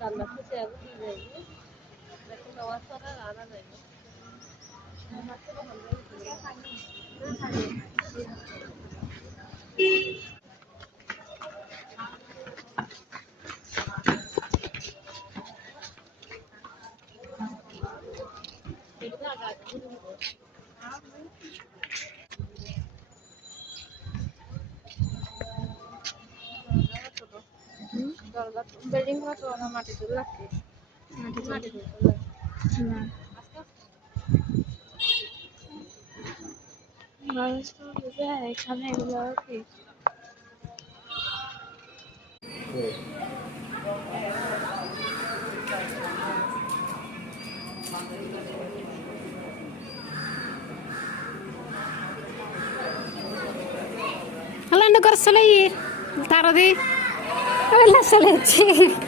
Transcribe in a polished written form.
রান্না খেতে যাবো কি যাইবো দেখো নেওয়ার পরে রান্না যাইবো बिल्डिंग में तो ना माटी तो लगती माटी तो না মানুষ তো বুঝে এখানে এগুলো কি Hablando con Soleil, tarde. Hola, Soleil.